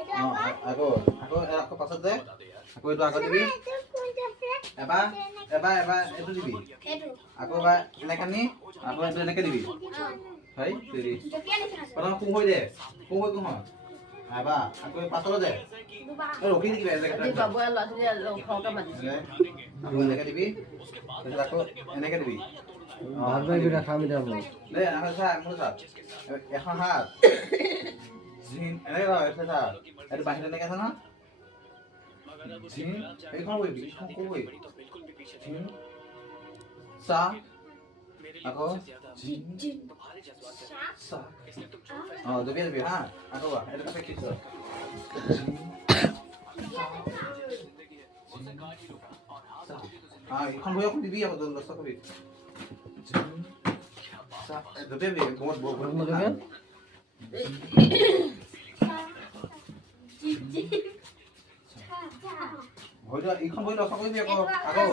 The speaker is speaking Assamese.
আকৌ পাছত দে আকৌ এইটো আগত দিবি এবাৰ এইটো দিবি আকৌ এবাৰ এনেকে নি আকৌ এইটো এনেকে দিবি হয় দেৰি প্ৰথম কুঁ হৈ দে কুঁ হৈ কুঁ হয় এবাৰ আকৌ পাছত দে ৰখি থাকিবি আকৌ এনেকে দিবি আকৌ এনেকে দিবি ভাত বাই বিৰা খাম এতিয়া মই দে এখন চা এখন হাত এনেকে ৰ এইটো চা এইটো বাহিৰত এনেকে আছে ন জিন এইখন কৰিবি এইখন কবই জিন সা আকৌ জিন সা দেবি হা আকৌ এটা কাছে কিছ এইখন বই দিবি আকৌ দস্তা কৰিবি জিন সা দেবি বহুত বহুত ভয় এইখন বই লছ কৰিবি আকৌ